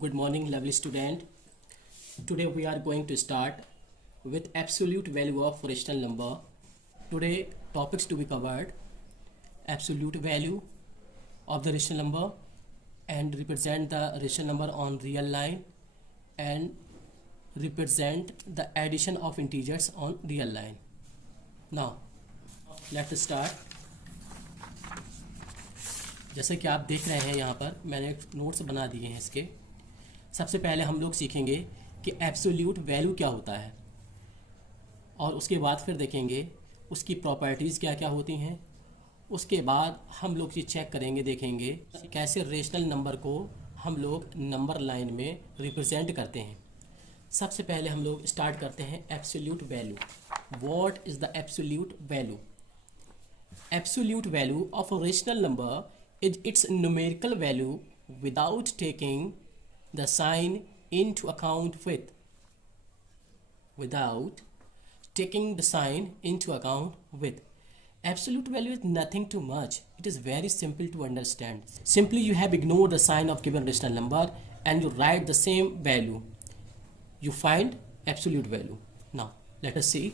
Good morning, lovely student. Today we are going to start with absolute value of rational number. Today topics to be covered: absolute value of the rational number and represent the rational number on real line and represent the addition of integers on real line. Now let's start. जैसे कि आप देख रहे हैं यहाँ पर मैंने notes बना दिए हैं इसके। सबसे पहले हम लोग सीखेंगे कि एब्सोल्यूट वैल्यू क्या होता है और उसके बाद फिर देखेंगे उसकी प्रॉपर्टीज़ क्या क्या होती हैं। उसके बाद हम लोग ये चेक करेंगे, देखेंगे कैसे रेशनल नंबर को हम लोग नंबर लाइन में रिप्रेजेंट करते हैं। सबसे पहले हम लोग स्टार्ट करते हैं absolute value. What is the absolute value? Absolute value of a rational number is its numerical value without taking the sign into account without taking the sign into account with. Absolute value is nothing too much. It is very simple to understand. Simply you have ignored the sign of given rational number and you write the same value. You find absolute value. Now let us see.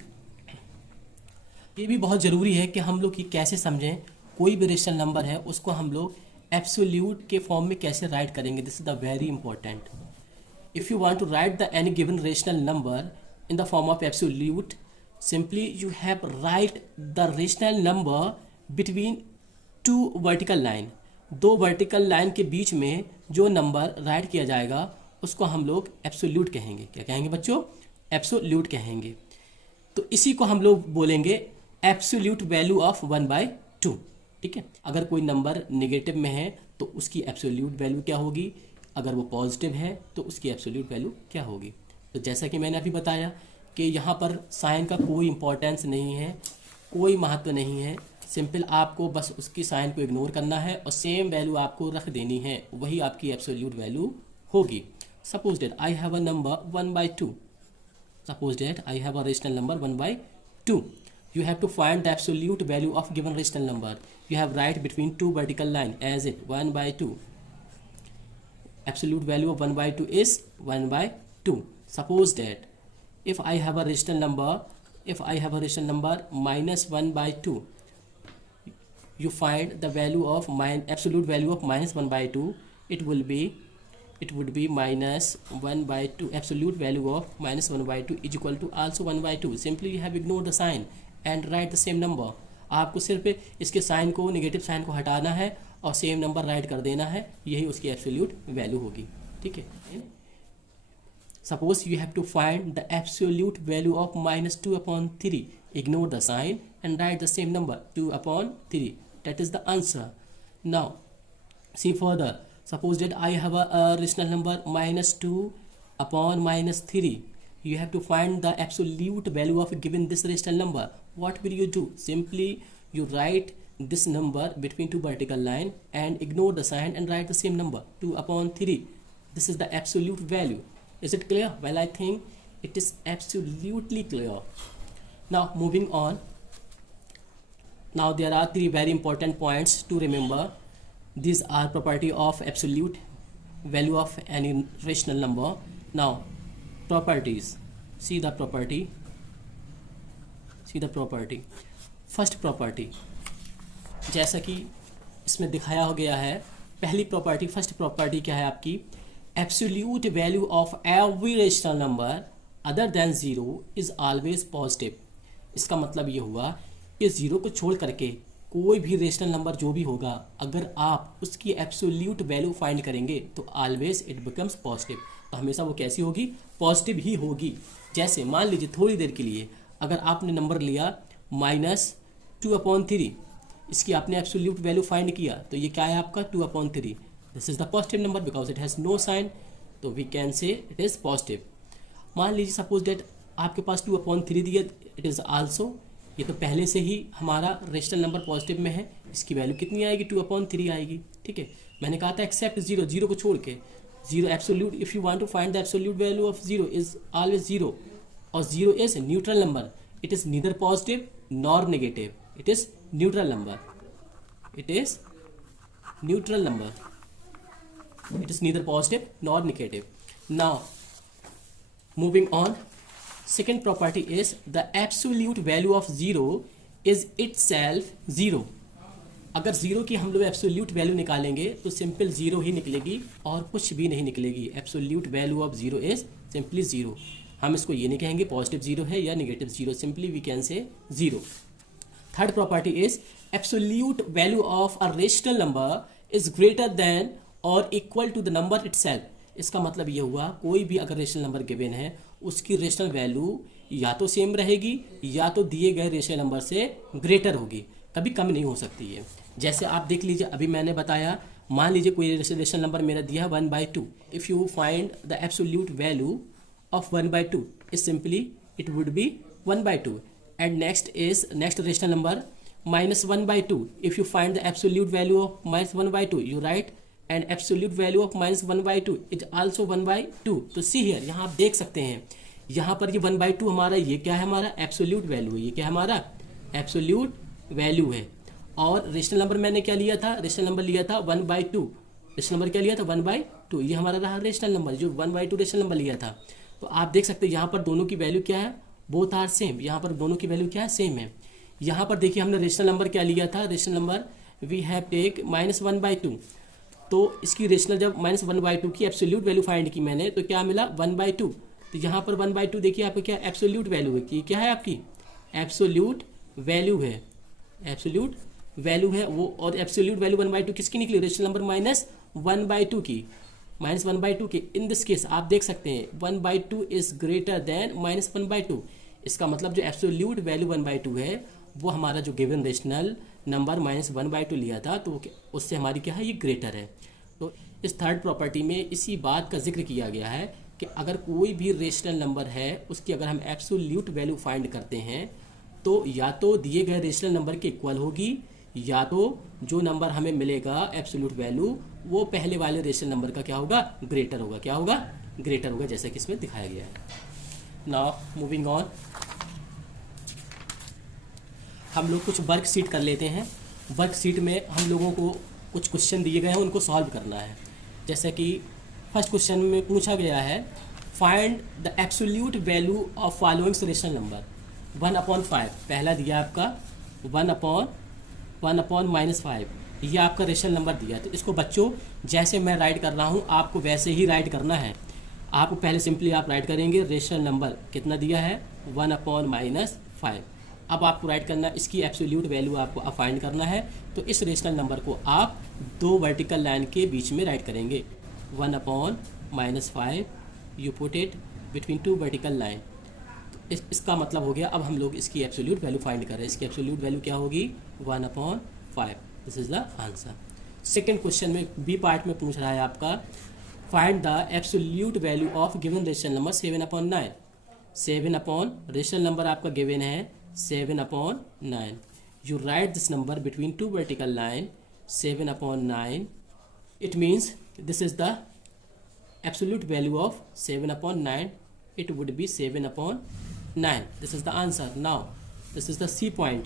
ये भी बहुत ज़रूरी है कि हम लोग ये कैसे समझें कोई भी रेशनल नंबर है उसको हम लोग एब्सोल्यूट के फॉर्म में कैसे राइट करेंगे। This is the very important. If you want to write the any given rational number in the form of absolute, simply you have write the rational number between two vertical line. दो vertical line के बीच में जो number right किया जाएगा उसको हम लोग एब्सोल्यूट कहेंगे। क्या कहेंगे बच्चों? एब्सोल्यूट कहेंगे। तो इसी को हम लोग बोलेंगे एब्सोल्यूट वैल्यू ऑफ 1/2। ठीक है, अगर कोई नंबर नेगेटिव में है तो उसकी एब्सोल्यूट वैल्यू क्या होगी, अगर वो पॉजिटिव है तो उसकी एब्सोल्यूट वैल्यू क्या होगी। तो जैसा कि मैंने अभी बताया कि यहाँ पर साइन का कोई इंपॉर्टेंस नहीं है, कोई महत्व नहीं है। सिंपल आपको बस उसकी साइन को इग्नोर करना है और सेम वैल्यू आपको रख देनी है, वही आपकी एब्सोल्यूट वैल्यू होगी। Suppose that I have a number 1/2। Suppose that I have a rational number 1/2. You have to find the absolute value of given rational number. You have write between two vertical line as it 1/2. Absolute value of 1/2 is 1/2. Suppose that if I have a rational number, minus 1/2, you find the value of absolute value of minus 1/2. It would be minus 1/2. Absolute value of minus 1/2 is equal to also 1/2. Simply you have ignored the sign and write the same number. आपको सिर्फ इसके sign को, negative sign को हटाना है और same number right कर देना है, यही उसकी एब्सोल्यूट वैल्यू होगी। ठीक है। Suppose you have to find the absolute value of -2/3. Ignore the sign and write the same number 2/3. That is the answer. Now see further. Suppose that I have a rational number -2/-3. You have to find the absolute value of given this rational number. What will you do? Simply you write this number between two vertical line and ignore the sign and write the same number 2/3. This is the absolute value. Is it clear? Well, I think it is absolutely clear. Now moving on. Now there are three very important points to remember. These are property of absolute value of any rational number. Now properties. See the property. First property, जैसा कि इसमें दिखाया हो गया है, पहली property, first property क्या है आपकी? Absolute value of every rational number other than 0 is always positive. इसका मतलब ये हुआ कि 0 को छोड़ करके कोई भी रेशनल नंबर जो भी होगा, अगर आप उसकी एब्सोल्यूट वैल्यू फाइंड करेंगे तो ऑलवेज इट बिकम्स पॉजिटिव। तो हमेशा वो कैसी होगी? पॉजिटिव ही होगी। जैसे मान लीजिए थोड़ी देर के लिए अगर आपने नंबर लिया -2/3, इसकी आपने एब्सोल्यूट वैल्यू फाइंड किया तो ये क्या है आपका? 2/3. This is the positive number because it has no sign, तो we can say it is positive. मान लीजिए सपोज डेट आपके पास 2/3 दिया, इट इज़ आल्सो, ये तो पहले से ही हमारा रेशनल नंबर पॉजिटिव में है, इसकी वैल्यू कितनी आएगी? 2/3 आएगी। ठीक है, मैंने कहा था एक्सेप्ट 0, 0 को छोड़ के 0 absolute. If you want to find the absolute value of 0 is always 0 और 0 is neutral number. It is neither positive nor negative. It is neutral number. It is neutral number. It is neither positive nor negative. Now moving on, second property is the absolute value of 0 is itself 0. अगर 0 की हम लोग absolute value निकालेंगे तो simple 0 ही निकलेगी और कुछ भी नहीं निकलेगी. Absolute value of 0 is simply 0. हम इसको ये नहीं कहेंगे पॉजिटिव 0 है या negative 0, simply we can say 0. Third property is absolute value of a rational number is greater than और equal to the number itself. इसका मतलब ये हुआ कोई भी अगर रेशनल नंबर गिवन है उसकी रेशनल वैल्यू या तो सेम रहेगी या तो दिए गए रेशनल नंबर से ग्रेटर होगी, कभी कम नहीं हो सकती है. जैसे आप देख लीजिए, अभी मैंने बताया, मान लीजिए कोई रेशनल नंबर मेरा दिया है 1/2. If you find the absolute value of 1/2 is simply it would be 1/2. And next rational number -1/2. If you find the absolute value of -1/2, you write and absolute value of -1/2 is also 1/2. तो see here, यहाँ आप देख सकते हैं, यहाँ पर ये 1/2 हमारा, ये क्या है, हमारा एब्सोल्यूट वैल्यू है. ये क्या है, हमारा एब्सोल्यूट वैल्यू है. और रेशनल नंबर मैंने क्या लिया था, रेशनल नंबर लिया था 1/2. रेशनल नंबर क्या लिया था 1/2. ये हमारा रहा रेशनल नंबर, जो 1/2 रेशनल नंबर लिया था. तो आप देख सकते हैं यहाँ पर दोनों की वैल्यू क्या है, बोथ आर सेम. यहाँ पर दोनों की वैल्यू क्या है, सेम है. यहाँ पर देखिए हमने रेशनल नंबर क्या लिया था, rational number we have take -1/2. तो इसकी रेशनल जब -1/2 की एब्सोल्यूट वैल्यू फाइंड की मैंने तो क्या मिला 1/2. तो यहाँ पर 1/2 देखिए आपको क्या एब्सोल्यूट वैल्यू है, कि क्या है आपकी एब्सोल्यूट वैल्यू है, एब्सोल्यूट वैल्यू है वो. और एब्सोल्यूट वैल्यू 1/2 किसकी निकली, रेशनल नंबर -1/2 की, -1/2 के. इन दिस केस आप देख सकते हैं 1/2 इज ग्रेटर देन -1/2. इसका मतलब जो एब्सोल्यूट वैल्यू 1/2 है वो हमारा जो गिवन रेशनल नंबर -1/2 लिया था तो उससे हमारी क्या है, ये ग्रेटर है. तो इस थर्ड प्रॉपर्टी में इसी बात का जिक्र किया गया है कि अगर कोई भी रेशनल नंबर है उसकी अगर हम एब्सोल्यूट वैल्यू फाइंड करते हैं तो या तो दिए गए रेशनल नंबर के इक्वल होगी या तो जो नंबर हमें मिलेगा एब्सोल्यूट वैल्यू वो पहले वाले रेशनल नंबर का क्या होगा, ग्रेटर होगा. क्या होगा, ग्रेटर होगा, जैसा कि इसमें दिखाया गया है. नाउ मूविंग ऑन, हम लोग कुछ वर्कशीट कर लेते हैं. वर्कशीट में हम लोगों को कुछ क्वेश्चन दिए गए हैं, उनको सॉल्व करना है. जैसे कि फर्स्ट क्वेश्चन में पूछा गया है find the absolute value of following rational number 1/5. पहला दिया आपका 1/-5, ये आपका रेशनल नंबर दिया. तो इसको बच्चों जैसे मैं राइट कर रहा हूँ आपको वैसे ही राइट करना है. आपको पहले सिंपली आप राइट करेंगे रेशनल नंबर कितना दिया है 1/-5. अब आपको राइट करना, इसकी एब्सोल्यूट वैल्यू आपको फाइंड करना है. तो इस रेशनल नंबर को आप दो वर्टिकल लाइन के बीच में राइट करेंगे. 1/-5 you put it between two vertical line. इसका मतलब हो गया अब हम लोग इसकी एब्सोल्यूट वैल्यू फाइंड कर रहे हैं. इसकी एब्सोल्यूट वैल्यू क्या होगी 1/5. This is the answer. Second question में बी पार्ट में पूछ रहा है आपका find the absolute value of given rational number 7/9. 7 rational number आपका गिवन है 7/9. You right this number between two vertical line 7/9. It means this is the absolute value of 7/9. It would be 7/9. This is the answer. Now this is the C point.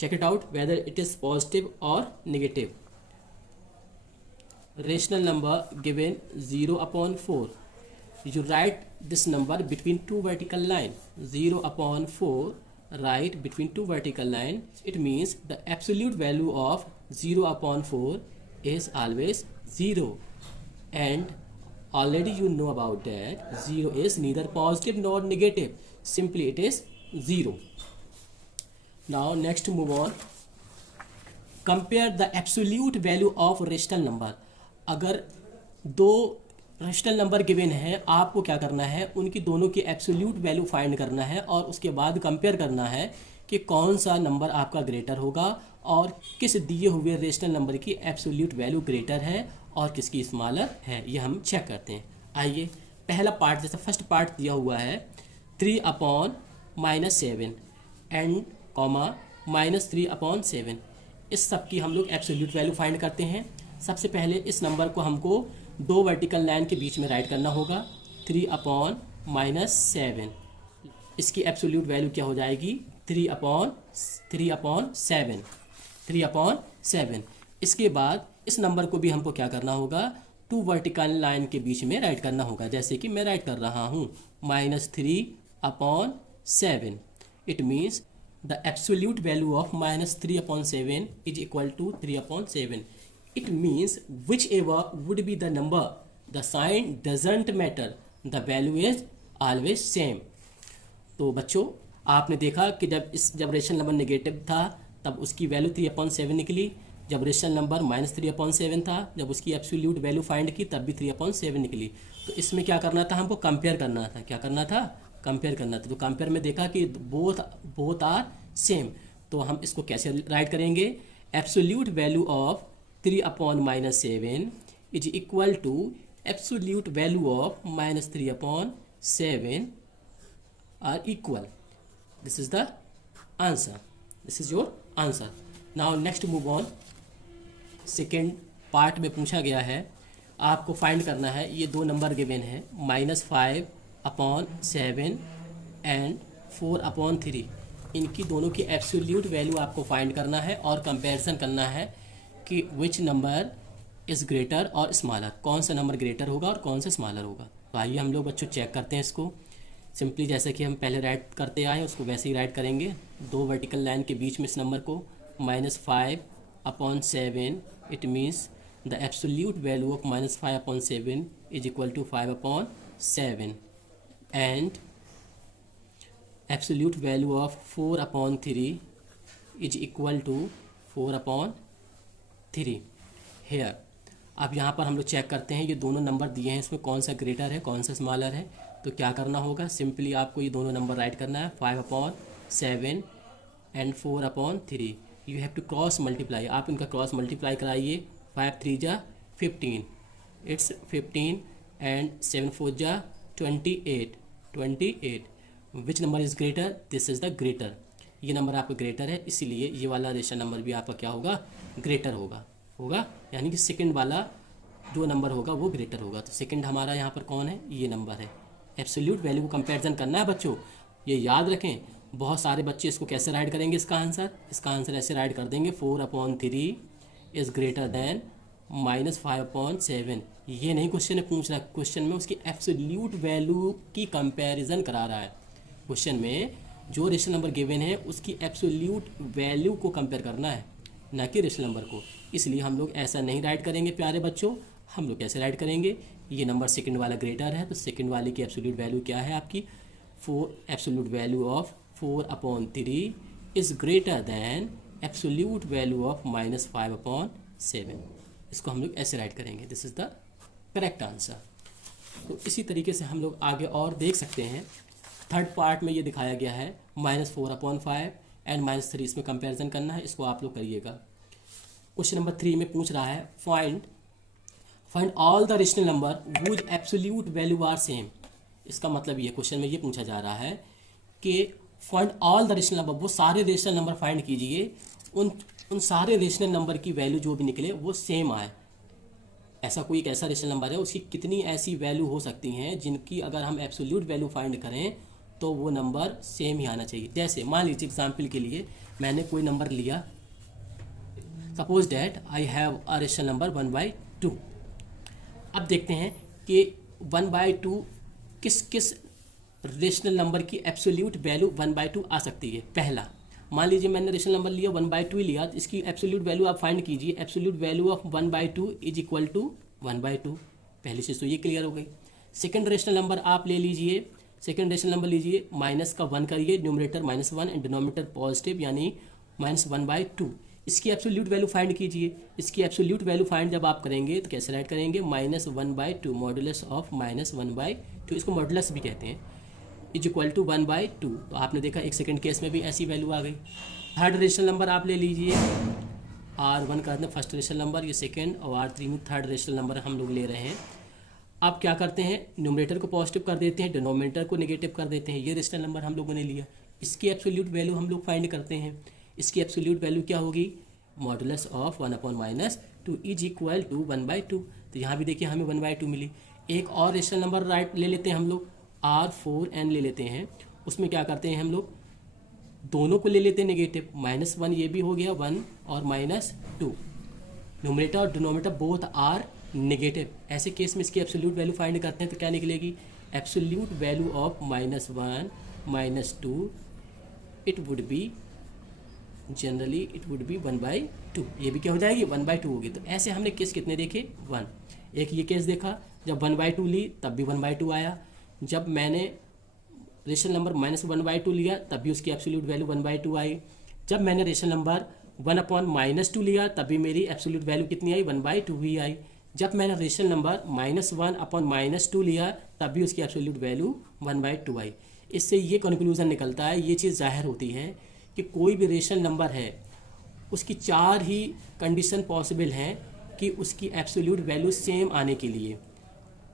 Check it out whether it is positive or negative. Rational number given 0/4. You write this number between two vertical line. 0/4 right between two vertical line. It means the absolute value of 0/4 is always 0. And already you know about that 0 is neither positive nor negative, simply it is 0. Now next move on, compare the absolute value of rational number. अगर दो rational number given है आपको क्या करना है, उनकी दोनों की एब्सोल्यूट वैल्यू फाइंड करना है और उसके बाद कंपेयर करना है कि कौन सा नंबर आपका ग्रेटर होगा और किस दिए हुए रेशनल नंबर की एब्सोल्यूट वैल्यू ग्रेटर है और किसकी स्मॉलर है, ये हम चेक करते हैं. आइए पहला पार्ट, जैसे फर्स्ट पार्ट दिया हुआ है 3/-7 एंड कॉमा -3/7. इस सब की हम लोग एब्सोल्यूट वैल्यू फाइंड करते हैं. सबसे पहले इस नंबर को हमको दो वर्टिकल लाइन के बीच में राइट करना होगा 3/-7. इसकी एब्सोल्यूट वैल्यू क्या हो जाएगी 3/7. इसके बाद इस नंबर को भी हमको क्या करना होगा टू वर्टिकल लाइन के बीच में राइट करना होगा। जैसे कि मैं राइट कर रहा हूँ -3/7। It means the absolute value of -3/7 is equal to 3/7। It means whichever would be the number, the sign doesn't matter, the value is always same. तो बच्चों आपने देखा कि जब रेशनल नंबर नेगेटिव था तब उसकी वैल्यू 3/7 निकली, जब रेशनल नंबर -3/7 था जब उसकी एब्सोल्यूट वैल्यू फाइंड की तब भी 3/7 निकली। तो इसमें क्या करना था, हमको कंपेयर करना था। क्या करना था? कंपेयर करना था। तो कंपेयर में देखा कि बोथ आर सेम। तो हम इसको कैसे राइट करेंगे? Absolute value of 3/7 is equal to absolute value of -3/7 are equal. This is the answer. This is your answer. Now next move on. Second part में पूछा गया है आपको फाइंड करना है, ये दो नंबर गिवन है -5/7 एंड 4/3। इनकी दोनों की एब्सोल्यूट वैल्यू आपको फाइंड करना है और कंपैरिजन करना है कि विच नंबर इज़ ग्रेटर और स्मॉलर, कौन सा नंबर ग्रेटर होगा और कौन सा स्मॉलर होगा। तो आइए हम लोग बच्चों चेक करते हैं इसको। सिंपली जैसे कि हम पहले राइट करते आए उसको वैसे ही राइट करेंगे। दो वर्टिकल लाइन के बीच में इस नंबर को -5/7, it means the absolute value of -5/7 is equal to 5/7 and absolute value of 4/3 is equal to 4/3 here. अब यहाँ पर हम लोग चेक करते हैं ये दोनों नंबर दिए हैं, इसमें कौन सा ग्रेटर है कौन सा स्मॉलर है। तो क्या करना होगा, सिंपली आपको ये दोनों नंबर राइट करना है 5/7 and 4/3। You have to cross multiply, आप इनका क्रॉस मल्टीप्लाई कराइए। 5 3 जा 15, इट्स 15 एंड 7 4 जा 28। Which number is greater? This is the greater. ये नंबर आपका ग्रेटर है, इसीलिए ये वाला रेशनल नंबर भी आपका क्या होगा? ग्रेटर होगा यानी कि सेकंड वाला जो नंबर होगा वो ग्रेटर होगा। तो सेकंड हमारा यहाँ पर कौन है? ये नंबर है। एब्सोल्यूट वैल्यू को कंपैरिजन करना है बच्चों, ये याद रखें। बहुत सारे बच्चे इसको कैसे राइट करेंगे, इसका आंसर ऐसे राइट कर देंगे 4/3 इज़ ग्रेटर दैन -5/7। ये नहीं क्वेश्चन में पूछ रहा, क्वेश्चन में उसकी एब्सोल्यूट वैल्यू की कंपैरिजन करा रहा है। क्वेश्चन में जो रेशनल नंबर गिवन है उसकी एब्सोल्यूट वैल्यू को कंपेयर करना है, ना कि रेशनल नंबर को। इसलिए हम लोग ऐसा नहीं राइट करेंगे प्यारे बच्चों। हम लोग कैसे राइट करेंगे? ये नंबर सेकंड वाला ग्रेटर है तो सेकंड वाले की एब्सोल्यूट वैल्यू क्या है आपकी? 4। Absolute value of 4/3 is greater than absolute value of -5/7। इसको हम लोग ऐसे राइट करेंगे। This is the correct answer. तो इसी तरीके से हम लोग आगे और देख सकते हैं। थर्ड पार्ट में ये दिखाया गया है -4/5 एंड -3, इसमें कंपैरिजन करना है, इसको आप लोग करिएगा। क्वेश्चन नंबर 3 में पूछ रहा है find all the rational number whose absolute value are same. इसका मतलब ये क्वेश्चन में ये पूछा जा रहा है कि find all the rational number, वो सारे रेशनल नंबर फाइंड कीजिए, उन सारे रेशनल नंबर की वैल्यू जो भी निकले वो सेम आए। ऐसा कोई एक ऐसा रेशनल नंबर है उसकी कितनी ऐसी वैल्यू हो सकती हैं जिनकी अगर हम एब्सोल्यूट वैल्यू फाइंड करें तो वो नंबर सेम ही आना चाहिए। जैसे मान लीजिए एग्जाम्पल के लिए मैंने कोई नंबर लिया, suppose that I have a rational number 1/2। अब देखते हैं कि 1/2 किस रेशनल नंबर की एब्सोल्यूट वैल्यू 1/2 आ सकती है। पहला मान लीजिए मैंने रेशनल नंबर लिया 1/2 लिया, तो इसकी एब्सोल्यूट वैल्यू आप फाइंड कीजिए। Absolute value of 1/2 is equal to 1/2। पहली चीज़ तो ये क्लियर हो गई। सेकंड रेशनल नंबर आप ले लीजिए, सेकंड रेशनल नंबर लीजिए, माइनस का 1 करिए, न्यूमरेटर -1 एंड डिनोमिनेटर पॉजिटिव यानी -1/2। इसकी एब्सोल्यूट वैल्यू फाइंड कीजिए। इसकी एब्सोल्यूट वैल्यू फाइंड जब आप करेंगे तो कैसे राइट करेंगे? -1/2 मॉडुलस ऑफ -1/2, इसको मॉडुलस भी कहते हैं, इज इक्वल टू 1/2। तो आपने देखा एक सेकंड केस में भी ऐसी वैल्यू आ गई। थर्ड रेशनल नंबर आप ले लीजिए, R1 करते हैं फर्स्ट रेशनल नंबर, ये सेकंड, और R3 में थर्ड रेशनल नंबर हम लोग ले रहे हैं। अब क्या करते हैं? न्यूमरेटर को पॉजिटिव कर देते हैं, डिनोमिनेटर को नेगेटिव कर देते हैं। ये रेशनल नंबर हम लोगों ने लिया, इसकी एब्सोल्यूट वैल्यू हम लोग फाइंड करते हैं। इसकी एब्सोल्यूट वैल्यू क्या होगी? Modulus of 1/-2 is equal to 1/2। तो यहाँ भी देखिए हमें 1/2 मिली। एक और रेशनल नंबर राइट ले लेते हैं हम लोग, R4n ले लेते हैं। उसमें क्या करते हैं हम लोग? दोनों को ले लेते हैं नेगेटिव, -1 ये भी हो गया 1 और -2। न्यूमरेटर और डिनोमिनेटर बोथ आर नेगेटिव, ऐसे केस में इसकी एब्सोल्यूट वैल्यू फाइंड करते हैं तो क्या निकलेगी, absolute value of -1 -2 it would be generally it would be 1/2, ये भी क्या हो जाएगी 1/2 होगी। तो ऐसे हमने केस कितने देखे 1, एक ये केस देखा जब 1/2 ली तब भी 1/2 आया, जब मैंने रेशनल नंबर -1/2 लिया तब भी उसकी एब्सोल्यूट वैल्यू 1/2 आई, जब मैंने रेशनल नंबर 1/-2 लिया तब भी मेरी एब्सोल्यूट वैल्यू कितनी आई 1/2 ही आई, जब मैंने रेशनल नंबर -1/-2 लिया तब भी उसकी एब्सोल्यूट वैल्यू 1/2 आई। इससे ये कंक्लूजन निकलता है, ये चीज़ जाहिर होती है कि कोई भी रेशनल नंबर है उसकी 4 ही कंडीशन पॉसिबल हैं कि उसकी एब्सोल्यूट वैल्यू सेम आने के लिए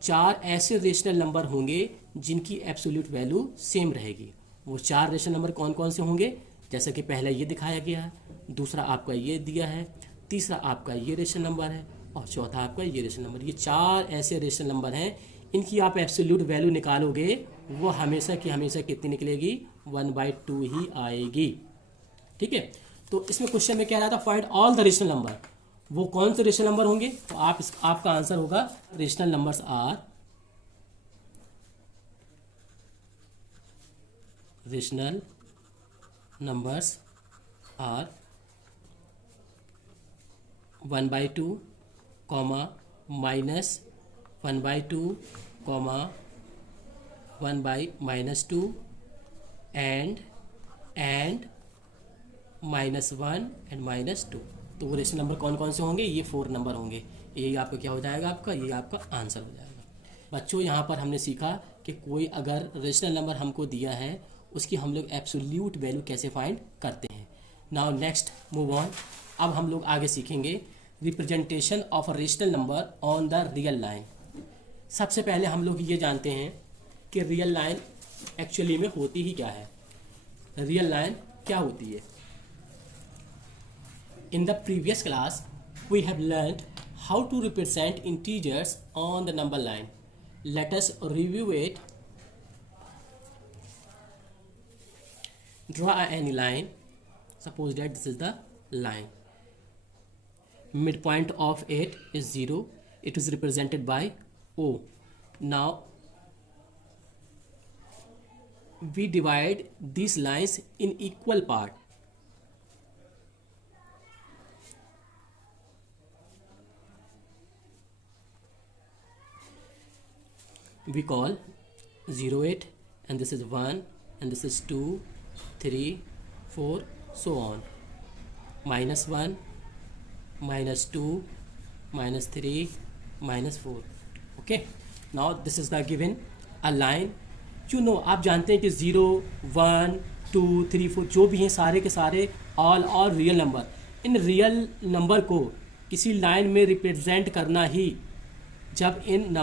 4 ऐसे रेशनल नंबर होंगे जिनकी एब्सोल्यूट वैल्यू सेम रहेगी। वो 4 रेशनल नंबर कौन कौन से होंगे, जैसा कि पहला ये दिखाया गया है, दूसरा आपका ये दिया है, तीसरा आपका ये रेशनल नंबर है और चौथा आपका ये रेशनल नंबर। ये 4 ऐसे रेशनल नंबर हैं, इनकी आप एब्सोल्यूट वैल्यू निकालोगे वो हमेशा की हमेशा कितनी निकलेगी 1/2 ही आएगी। ठीक है, तो इसमें क्वेश्चन में क्या रहा था, find all the rational number, वो कौन से रेशनल नंबर होंगे, तो आपका आंसर होगा rational numbers are rational numbers are 1/2, -1/2, (1/-2) and -1 and -2। तो वो रेशनल नंबर कौन कौन से होंगे, ये 4 नंबर होंगे। ये आपका क्या हो जाएगा, आपका ये आपका आंसर हो जाएगा। बच्चों यहाँ पर हमने सीखा कि कोई अगर रेशनल नंबर हमको दिया है उसकी हम लोग एब्सोल्यूट वैल्यू कैसे फाइंड करते हैं। नाउ नेक्स्ट मूव ऑन, अब हम लोग आगे सीखेंगे representation of a rational number on the real line. सबसे पहले हम लोग ये जानते हैं कि रियल लाइन एक्चुअली में होती ही क्या है, रियल लाइन क्या होती है। In the previous class, we have learned how to represent integers on the number line. Let us review it. Draw any line. Suppose that this is the line. Midpoint of it is 0. It is represented by O. Now, we divide these lines in equal part. We call 0, 8 and this is 1 and this is 2, 3, 4 so on, -1, -2, -3, -4। okay, now this is the given a line। आप जानते हैं कि 0, 1, 2, 3, 4 जो भी हैं सारे के सारे all real number, in real number को किसी लाइन में रिप्रेजेंट करना ही, जब इन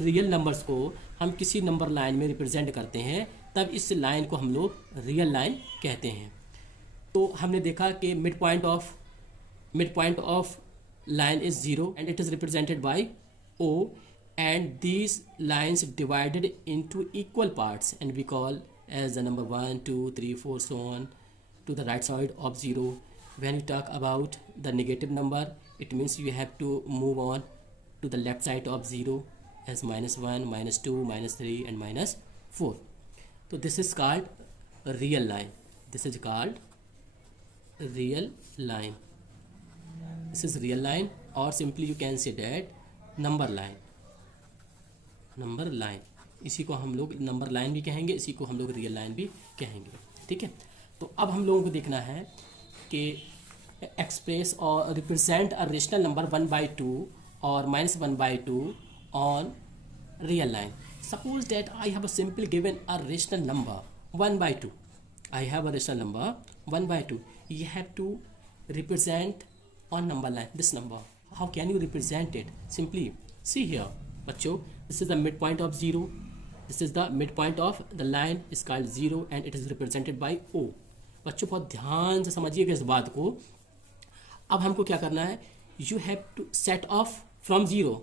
रियल नंबर्स को हम किसी नंबर लाइन में रिप्रेजेंट करते हैं तब इस लाइन को हम लोग रियल लाइन कहते हैं। तो हमने देखा कि mid point of line is 0 and it is represented by O and these lines divided into equal parts and we call as the number 1, 2, 3, 4 so on to the right side of 0. When you talk about the negative number, it means you have to move on to the left side of 0 as -1, -2, -3 and -4. So this is called a real line. This is called real line. This is real line or simply you can say that number line. इसी को हम लोग number line भी कहेंगे, इसी को हम लोग रियल लाइन भी कहेंगे। ठीक है, तो अब हम लोगों को देखना है कि एक्सप्रेस और रिप्रेजेंट अ रेशनल नंबर 1/2 और -1/2 on real line. Suppose that I have a simple given a rational number 1/2। I have a rational number 1/2. You have to represent on number line this number. How can you represent it? Simply see here, बच्चों, this is the midpoint of 0. This is the midpoint of the line is called 0 and it is represented by O. बच्चों बहुत ध्यान से समझिएगा इस बात को। अब हमको क्या करना है, you have to set off from 0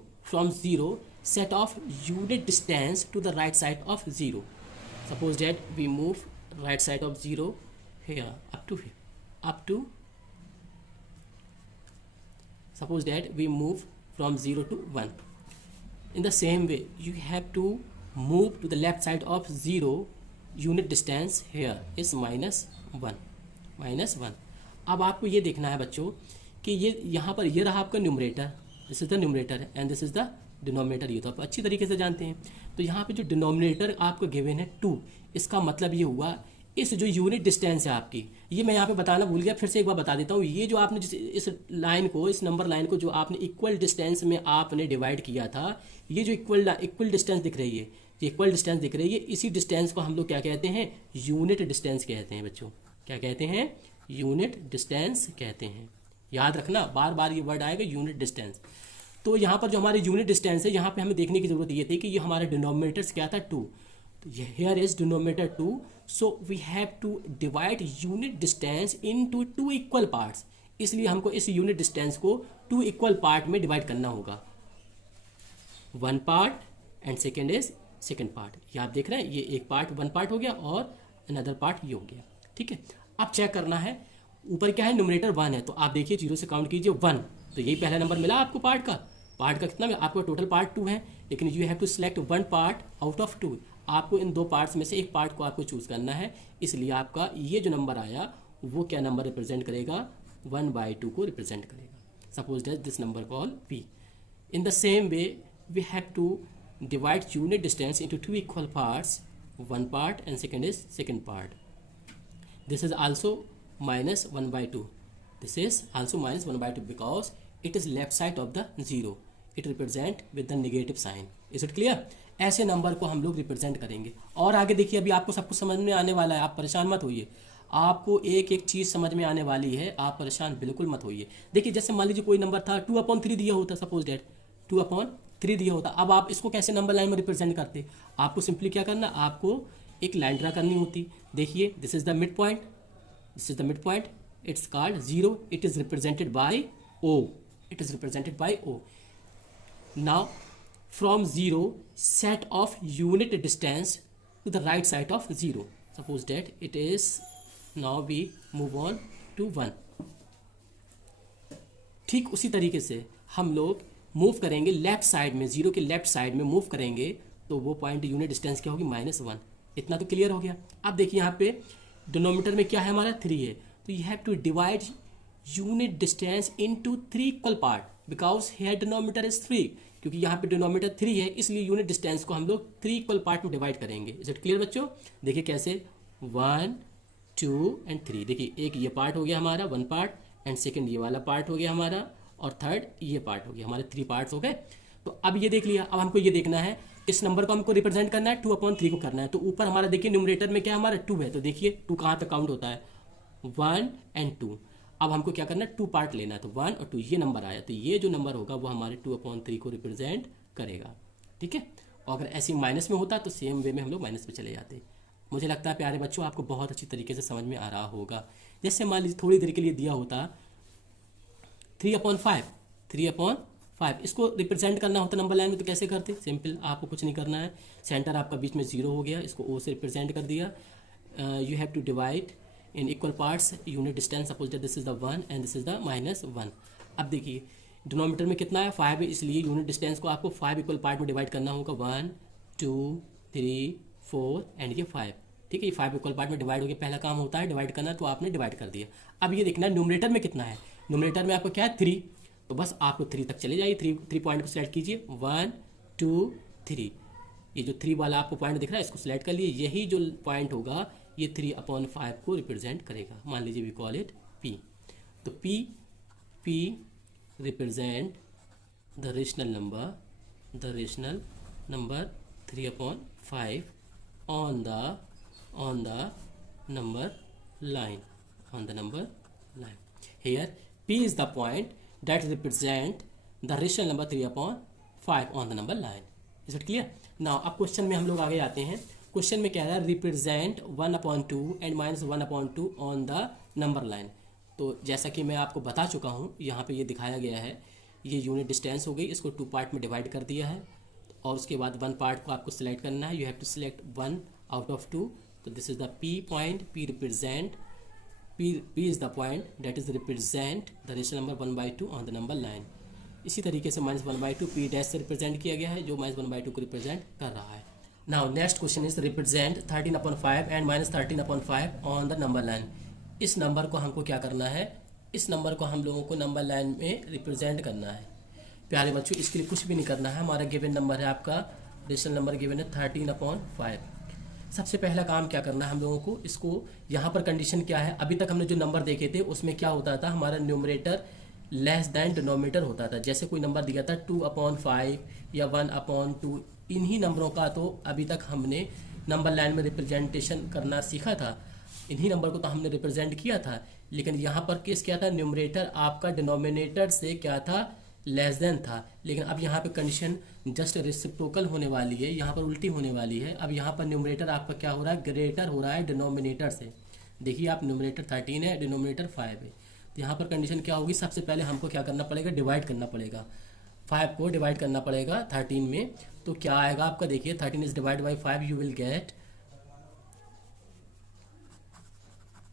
set off unit distance to the right side of 0. Suppose that we move right side of 0 here up to suppose that we move from 0 to 1. In the same way, you have to move to the left side of 0. Unit distance here is -1. अब आपको ये देखना है बच्चों कि ये यहाँ पर ये रहा आपका numerator, this is the numerator and this is the denominator. ये तो आप अच्छी तरीके से जानते हैं। तो यहाँ पे जो डिनोमिनेटर आपको गिवन है 2, इसका मतलब ये हुआ इस जो यूनिट डिस्टेंस है आपकी, ये मैं यहाँ पे बताना भूल गया, फिर से एक बार बता देता हूँ। ये जो आपने इस लाइन को, इस नंबर लाइन को जो आपने इक्वल डिस्टेंस में आपने डिवाइड किया था, ये जो इक्वल डिस्टेंस दिख रही है, ये इक्वल डिस्टेंस दिख रही है, इसी डिस्टेंस को हम लोग क्या कहते हैं? यूनिट डिस्टेंस कहते हैं बच्चों। क्या कहते हैं? यूनिट डिस्टेंस कहते हैं। याद रखना, बार बार ये वर्ड आएगा, यूनिट डिस्टेंस। तो यहाँ पर जो हमारी यूनिट डिस्टेंस है, यहाँ पे हमें देखने की जरूरत ये थी कि ये हमारा डिनोमिनेटर्स क्या था? 2। Here is denominator 2, so we have to divide unit distance into 2 equal parts. इसलिए हमको इस यूनिट डिस्टेंस को 2 इक्वल पार्ट में डिवाइड करना होगा। 1 part and second is second part. ये आप देख रहे हैं, ये एक पार्ट 1 पार्ट हो गया और अनदर पार्ट ये हो गया। ठीक है, अब चेक करना है ऊपर क्या है? न्यूमरेटर 1 है, तो आप देखिए 0 से काउंट कीजिए 1, तो यही पहला नंबर मिला आपको पार्ट का। पार्ट का कितना? आपको टोटल पार्ट 2 है, लेकिन you have to select 1 part out of 2। आपको इन 2 पार्ट्स में से एक पार्ट को आपको चूज करना है, इसलिए आपका ये जो नंबर आया वो क्या नंबर रिप्रेजेंट करेगा? 1/2 को रिप्रेजेंट करेगा। Suppose that this number call p. In the same way we have to divide unit distance into 2 equal parts, 1 part and second is second part. This is also -1/2. This is also -1/2 because it is left side of the 0. It represent with the negative sign. Is it clear? ऐसे नंबर को हम लोग represent करेंगे। और आगे देखिए, अभी आपको सब कुछ समझ में आने वाला है, आप परेशान मत होइए। आपको एक एक चीज़ समझ में आने वाली है, आप परेशान बिल्कुल मत होइए। देखिए, जैसे मान लीजिए कोई नंबर था 2/3 दिया होता, सपोज डेट 2/3 दिया होता। अब आप इसको कैसे नंबर लाइन में रिप्रेजेंट करते? आपको सिंपली क्या करना, आपको एक लाइन ड्रा करनी होती। देखिए, this is the mid point, this is the mid point, it's called 0, it is represented by O. It is represented by O. Now from 0 set off unit distance to the right side of 0. Suppose that it is, now we move on to 1. ठीक उसी तरीके से हम लोग move करेंगे left side में, 0 के left side में मूव करेंगे, तो वो पॉइंट यूनिट डिस्टेंस क्या होगी? -1। इतना तो क्लियर हो गया। अब देखिए यहाँ पे डिनोमिनेटर में क्या है हमारा? 3 है, तो you have to divide unit distance into 3 equal part because here denominator is 3। क्योंकि यहाँ पे डिनोमिनेटर 3 है, इसलिए यूनिट डिस्टेंस को हम लोग 3 इक्वल पार्ट में डिवाइड करेंगे। इज इट क्लियर बच्चों? देखिए कैसे, 1, 2 एंड 3। देखिए, एक ये पार्ट हो गया हमारा 1 पार्ट, एंड सेकंड ये वाला पार्ट हो गया हमारा, और थर्ड ये पार्ट हो गया, हमारे 3 पार्ट्स हो गए। तो अब ये देख लिया। अब हमको ये देखना है, इस नंबर को हमको रिप्रेजेंट करना है, 2/3 को करना है। तो ऊपर हमारा देखिए न्यूमरेटर में क्या हमारा 2 है, तो देखिए 2 कहाँ तक काउंट होता है? 1 एंड 2। अब हमको क्या करना है? 2 पार्ट लेना है, तो 1 और 2 ये नंबर आया, तो ये जो नंबर होगा वो हमारे 2/3 को रिप्रेजेंट करेगा। ठीक है, और अगर ऐसे माइनस में होता तो सेम वे में हम लोग माइनस में चले जाते। मुझे लगता है प्यारे बच्चों आपको बहुत अच्छी तरीके से समझ में आ रहा होगा। जैसे मान लीजिए थोड़ी देर के लिए दिया होता 3/5, इसको रिप्रेजेंट करना होता नंबर लाइन में, तो कैसे करते? सिंपल, आपको कुछ नहीं करना है, सेंटर आपका बीच में 0 हो गया, इसको O से रिप्रेजेंट कर दिया। You have to divide in equal parts unit distance, suppose that this is the 1 and this is the -1। अब देखिए डिनोमिनेटर में कितना है? 5 है, इसलिए यूनिट डिस्टेंस को आपको 5 इक्वल पार्ट में डिवाइड करना होगा। 1, 2, 3, 4 एंड ये 5। ठीक है, ये 5 इक्वल पार्ट में डिवाइड हो गया। पहला काम होता है डिवाइड करना, तो आपने डिवाइड कर दिया। अब ये देखना है न्यूमरेटर में कितना है। न्यूमरेटर में आपको क्या है? 3, तो बस आपको 3 तक चले जाइए। 3 पॉइंट को सिलेक्ट कीजिए, 1, 2, 3। ये जो 3 वाला आपको पॉइंट दिख रहा है, इसको सिलेक्ट कर लिए। यही जो पॉइंट होगा ये 3/5 को रिप्रेजेंट करेगा। मान लीजिए वी कॉल इट P। तो P represent the rational number 3/5 on the number line. Here P is the point that represent the rational number 3/5 on the number line. Is it clear? Now अब question में हम लोग आगे आते हैं। Question में क्या है? Represent 1/2 and -1/2 on the number line. तो जैसा कि मैं आपको बता चुका हूँ, यहाँ पे ये दिखाया गया है, ये यूनिट डिस्टेंस हो गई, इसको 2 पार्ट में डिवाइड कर दिया है, और उसके बाद 1 पार्ट को आपको सिलेक्ट करना है। You have to select 1 out of 2। तो this is the P point. P is the point that is represent the rational number 1/2 on the number line. इसी तरीके से -1/2 p डैश से रिप्रेजेंट किया गया है, जो -1/2 को रिप्रेजेंट कर रहा है। Now next question is represent 13/5 and -13/5 on the number line. इस नंबर को हमको क्या करना है, इस नंबर को हम लोगों को नंबर लाइन में रिप्रेजेंट करना है। प्यारे बच्चों, इसके लिए कुछ भी नहीं करना है। हमारा गिवन नंबर है, आपका रेशनल नंबर गिवन है 13/5। सबसे पहला काम क्या करना है हम लोगों को, इसको यहाँ पर कंडीशन क्या है, अभी तक हमने जो नंबर देखे थे उसमें क्या होता था, हमारा न्यूमरेटर लेस दैन डिनोमिनेटर होता था। जैसे कोई नंबर दिया था 2/5 या 1/2, इन्हीं नंबरों का तो अभी तक हमने नंबर लाइन में रिप्रेजेंटेशन करना सीखा था, इन्हीं नंबर को तो हमने रिप्रेजेंट किया था। लेकिन यहाँ पर केस क्या था, न्यूमरेटर आपका डिनोमिनेटर से क्या था, लेस देन था। लेकिन अब यहाँ पे कंडीशन जस्ट रेसिप्रोकल होने वाली है, यहाँ पर उल्टी होने वाली है। अब यहाँ पर न्यूमरेटर आपका क्या हो रहा है, ग्रेटर हो रहा है डिनोमिनेटर से। देखिए आप, न्यूमरेटर 13 है, डिनोमिनेटर 5 है। तो यहाँ पर कंडीशन क्या होगी, सबसे पहले हमको क्या करना पड़ेगा, डिवाइड करना पड़ेगा। 5 को डिवाइड करना पड़ेगा 13 में। तो क्या आएगा आपका, देखिए 13 is divide by 5, you will get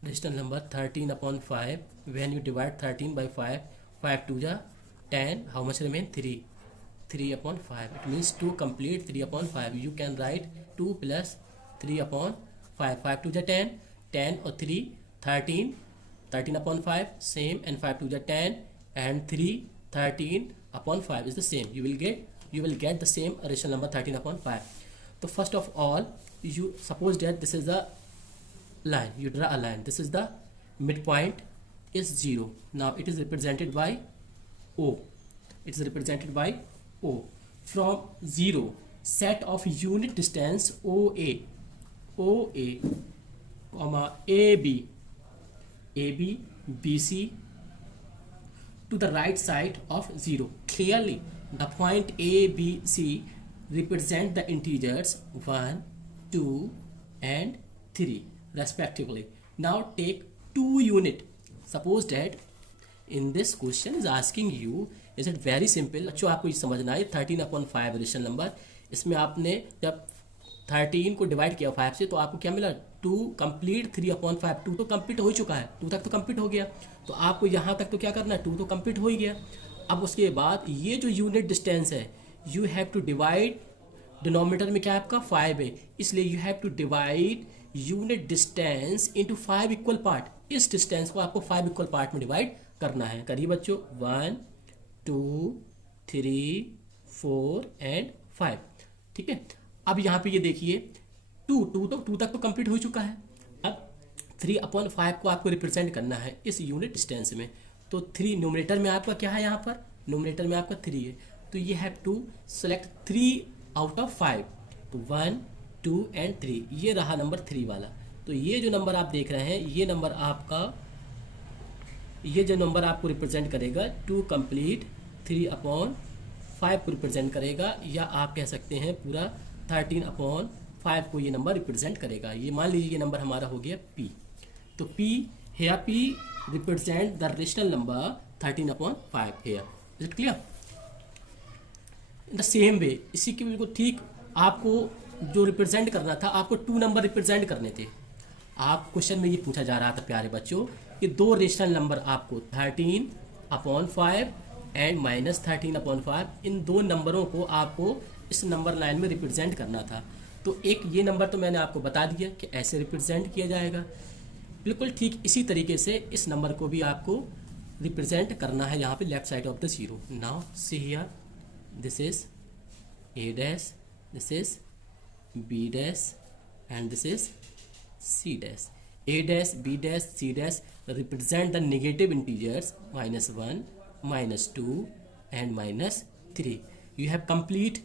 rational number 13/5। When you divide 13 by 5, 5 2 जा 10, how much remain 3, 3/5। It means to complete 3/5 you can write 2 + 3/5, 5 2 जा 10, 10 और 3 13, 13/5 सेम, एंड 5 2 जा 10 and 3 13/5 is the same. You will get the same rational number 13/5. So first of all, you suppose that this is the line, you draw a line, this is the midpoint is 0. Now it is represented by O. It is represented by O. From 0, set of unit distance OA, comma AB, BC to the right side of 0. Clearly, the point A, B, C represent the integers 1, 2 and 3 respectively. Now take 2 unit. Suppose that in this question is asking you, is it very simple? अच्छा, आपको ये समझना है 13/5 rational number. इसमें आपने जब 13 को divide किया 5 से, तो आपको क्या मिला, 2 कंप्लीट 3/5। 2 तो कंप्लीट हो चुका है, 2 तक तो कंप्लीट हो गया। तो आपको यहाँ तक तो क्या करना है, 2 तो कंप्लीट हो ही गया। अब उसके बाद ये जो यूनिट डिस्टेंस है, you have to divide, denominator में क्या है आपका 5 है, इसलिए you have to divide unit distance into 5 equal part. इस डिस्टेंस को आपको 5 इक्वल पार्ट में डिवाइड करना है। करिए बच्चों, 1 2 3 4 एंड 5। ठीक है, अब यहाँ पे ये देखिए 2 तक तो कंप्लीट हो चुका है। अब 3/5 को आपको रिप्रेजेंट करना है इस यूनिट डिस्टेंस में। तो 3 न्यूमरेटर में आपका क्या है, यहाँ पर न्यूमरेटर में आपका 3 है, तो ये हैव टू सेलेक्ट 3/5। तो 1 2 एंड 3, ये रहा नंबर 3 वाला। तो ये जो नंबर आप देख रहे हैं, ये नंबर आपका, ये जो नंबर आपको रिप्रेजेंट करेगा 2 कंप्लीट 3/5 को रिप्रेजेंट करेगा, या आप कह सकते हैं पूरा 13/5 को ये नंबर रिप्रेजेंट करेगा। ये मान लीजिए ये नंबर हमारा हो गया P। तो P here, P represent the rational number 13/5 here. Is it clear? In the same way, इसी के बिल्कुल ठीक आपको जो रिप्रेजेंट करना था, आपको 2 नंबर रिप्रेजेंट करने थे। आप क्वेश्चन में ये पूछा जा रहा था प्यारे बच्चों कि 2 रेशनल नंबर आपको 13/5 एंड -13/5, इन 2 नंबरों को आपको इस नंबर लाइन में रिप्रेजेंट करना था। तो एक ये नंबर तो मैंने आपको बता दिया कि ऐसे रिप्रेजेंट किया जाएगा। बिल्कुल ठीक इसी तरीके से इस नंबर को भी आपको रिप्रेजेंट करना है यहाँ पे left side of the 0। Now see here, this is A dash, this is B dash and this is C dash. A dash, B dash, C dash represent the negative integers -1, -2 and -3. You have complete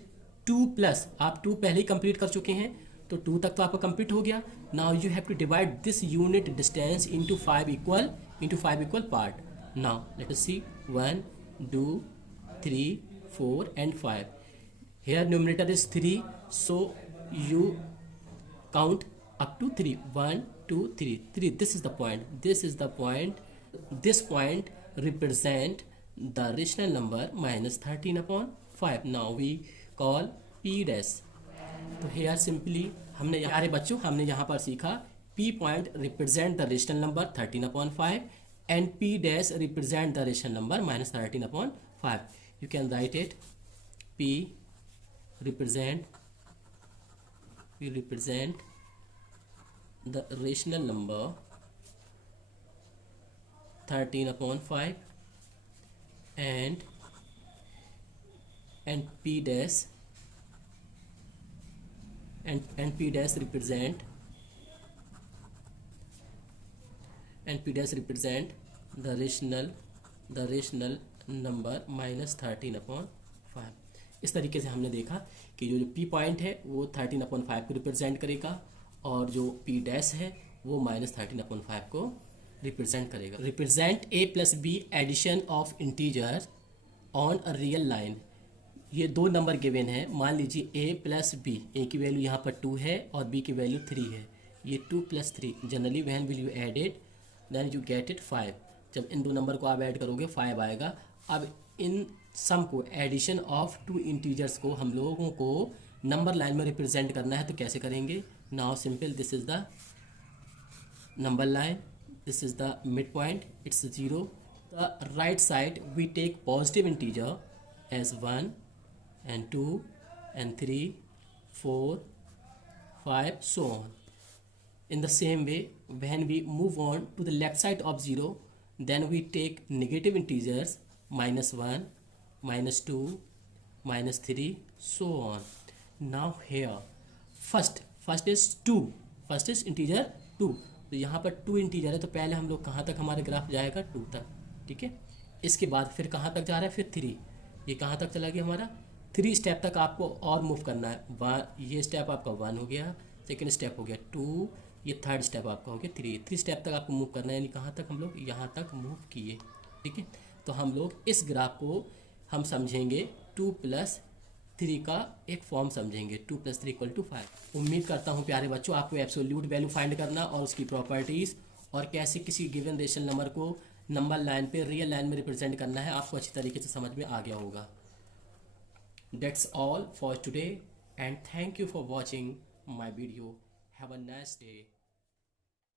2 plus, आप 2 पहले ही complete कर चुके हैं, तो 2 तक तो आपका complete हो गया। Now you have to divide this unit distance into 5 equal part. Now let us see 1 2 3 4 and 5. Here numerator is 3, so you count up to 3, 1 2 3 3. This is the point, this is the point, this point represent the rational number -13/5. Now we call P dash. तो here simply हमने यारे बच्चों हमने यहाँ पर सीखा P point represent the rational number 13/5 and P dash represent the rational number -13/5. you can write it P represent the rational number 13/5 and P dash represent the rational number -13/5। इस तरीके से हमने देखा कि जो P पॉइंट है वो 13/5 को रिप्रेजेंट करेगा और जो P डैश है वो -13/5 को रिप्रेजेंट करेगा। Represent A plus B addition of integers on a real line. ये दो नंबर गिवन है, मान लीजिए A प्लस B, A की वैल्यू यहाँ पर 2 है और B की वैल्यू 3 है। ये 2 + 3 generally when will you add it then you get it 5। जब इन दो नंबर को आप ऐड करोगे 5 आएगा। अब इन सम को एडिशन ऑफ 2 इंटीजर्स को हम लोगों को नंबर लाइन में रिप्रेजेंट करना है, तो कैसे करेंगे? Now simple, this is the number line, this is the midpoint, it's 0. The right side we take positive integer as 1 and 2 and 3 4 5 so on. In the same way, when we move on to the left side of 0, then we take negative integers -1 -2 -3 so on. Now here first is 2, first is integer 2, तो यहाँ पर 2 integer है, तो पहले हम लोग कहाँ तक हमारे ग्राफ जाएगा? 2 तक, ठीक है। इसके बाद फिर कहाँ तक जा रहा है? फिर 3, ये कहाँ तक चला गया हमारा? 3 स्टेप तक आपको और मूव करना है। ये स्टेप आपका 1 हो गया, सेकेंड स्टेप हो गया 2, ये थर्ड स्टेप आपका हो गया 3 स्टेप तक आपको मूव करना है, यानी कहाँ तक हम लोग? यहाँ तक मूव किए, ठीक है। तो हम लोग इस ग्राफ को हम समझेंगे 2 + 3 का एक फॉर्म समझेंगे, 2 + 3 = 5। उम्मीद करता हूँ प्यारे बच्चों आपको एब्सोल्यूट वैल्यू फाइंड करना और उसकी प्रॉपर्टीज़ और कैसे किसी गिवन रेशनल नंबर को नंबर लाइन पे रियल लाइन में रिप्रेजेंट करना है आपको अच्छी तरीके से समझ में आ गया होगा। That's all for today and thank you for watching my video. Have a nice day.